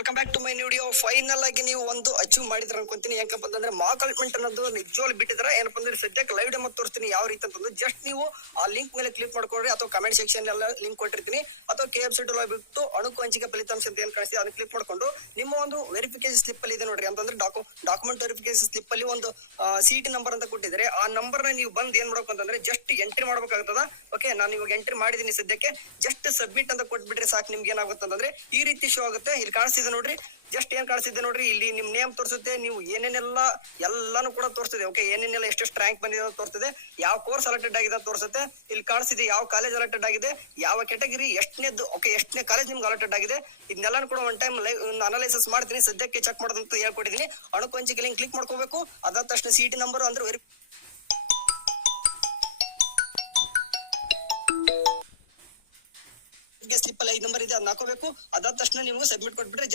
Welcome back to my video. Final ಆಗಿ ನೀವು ಒಂದು ಅಚೀವ್ ಮಾಡಿದ್ರ ಅನ್ಕೊಂತೀನಿ. ಯಾಕಪ್ಪ ಅಂತಂದ್ರೆ ಮಾಕ್ ಅಲಾಟ್ಮೆಂಟ್ ಅನ್ನೋದು ನಿಜವಾಗ್ಲೂ ಬಿಟ್ಟಿದ್ರ. ಏನಪ್ಪ ಅಂದ್ರೆ ಸದ್ಯಕ್ಕೆ ಲೈವ್ ಡೆಮೋ ತೋರಿಸ್ತೀನಿ ಯಾವ ರೀತಿ ಅಂತಂದ್ರೆ ಜಸ್ಟ್ ನೀವು ಆ ಲಿಂಕ್ ಮೇಲೆ ಕ್ಲಿಕ್ ಮಾಡ್ಕೊಡ್ರಿ, ಅಥವಾ ಕಮೆಂಟ್ ಸೆಕ್ಷನ್ ಎಲ್ಲ ಲಿಂಕ್ ಕೊಟ್ಟಿರ್ತೀನಿ, ಅಥವಾ KFC ಬಿಟ್ಟು ಅಣುಕು ಹಂಚಿಕೆ ಫಲಿತಾಂಶ ಅಂತ ಏನ್ ಕಾಣಿಸ್ತಿದೆ ಅದನ್ನ ಕ್ಲಿಕ್ ಮಾಡ್ಕೊಂಡು ನಿಮ್ಮ ಒಂದು ವೆರಿಫಿಕೇಶನ್ ಸ್ಲಿಪ್ ಅಲ್ಲಿ ಇದೆ ನೋಡ್ರಿ, ಅಂತಂದ್ರೆ ಡಾಕ್ಯುಮೆಂಟ್ ವೆರಿಫಿಕೇಶನ್ ಸ್ಲಿಪ್ ಅಲ್ಲಿ ಒಂದು CT ನಂಬರ್ ಅಂತ ಕೊಟ್ಟಿದ್ರೆ ಆ ನಂಬರ್ ನ ನೀವು ಬಂದ್ ಏನ್ ಮಾಡ್ಬೇಕು ಅಂತಂದ್ರೆ ಜಸ್ಟ್ ಎಂಟ್ರಿ ಮಾಡ್ಬೇಕಾಗ್ತದ. ಓಕೆ, ನಾನು ಇವಾಗ ಎಂಟ್ರಿ ಮಾಡಿದೀನಿ. ಸದ್ಯಕ್ಕೆ ಜಸ್ಟ್ ಸಬ್ಮಿಟ್ ಅಂತ ಕೊಟ್ಬಿಟ್ರೆ ಸಾಕು. ನಿಮ್ಗೆ ಏನಾಗುತ್ತೆ ಅಂತಂದ್ರೆ ಈ ರೀತಿ ಶೋ ಆಗುತ್ತೆ. ಇಲ್ಲಿ ಕಾಣಿಸ್ತಿದೆ ನೋಡ್ರಿ, ಜಸ್ಟ್ ಏನ್ ಕಾಣಿಸ್ತಿದೆ ನೋಡ್ರಿ, ಇಲ್ಲಿ ನಿಮ್ ನೇಮ್ ತೋರಿಸುತ್ತೆ, ನೀವು ಏನೇನೆಲ್ಲ ಎಲ್ಲಾನು ಕೂಡ ತೋರಿಸ್ತದೆ. ಓಕೆ, ಏನೇನೆಲ್ಲ ಎಷ್ಟೆಷ್ಟು ರ್ಯಾಂಕ್ ಬಂದಿದೆ ಅಂತ ತೋರಿಸ್ತದೆ, ಯಾವ ಕೋರ್ಸ್ ಅಲೆಕ್ಟೆಡ್ ಆಗಿದೆ ಅಂತ ತೋರಿಸುತ್ತೆ. ಇಲ್ಲಿ ಕಾಣಿಸ್ತಿದೆ ಯಾವ ಕಾಲೇಜ್ ಅಲೆಕ್ಟೆಡ್ ಆಗಿದೆ, ಯಾವ ಕೆಟಗರಿ, ಎಷ್ಟನೇದು, ಓಕೆ ಎಷ್ಟನೇ ಕಾಲೇಜ್ ನಿಮ್ಗೆ ಅಲೆಕ್ಟೆಡ್ ಆಗಿದೆ. ಇದನ್ನೆಲ್ಲಾನು ಕೂಡ ಒನ್ ಟೈಮ್ ಲೈವ್ ಅನಾಲಿಸಿಸ್ ಮಾಡ್ತೀನಿ. ಸದ್ಯಕ್ಕೆ ಚೆಕ್ ಮಾಡೋದಂತ ಹೇಳ್ಕೊಟ್ಟಿದ್ದೀನಿ. ಅಣುಕು ಹಂಚಿಕೆ ಲಿಂಕ್ ಕ್ಲಿಕ್ ಮಾಡ್ಕೋಬೇಕು. ಅದಾದ ತಕ್ಷಣ CT ನಂಬರ್ ಅಂದ್ರೆ ಸ್ಲಿಪ್ ಅಲ್ಲಿ 5 ನಂಬರ್ ಇದೆ, ಅದನ್ನ ಹಾಕೋಬೇಕು. ಅದಾದ ತಕ್ಷಣ ನೀವು ಸಬ್ಮಿಟ್ ಕೊಟ್ಬಿಟ್ರೆ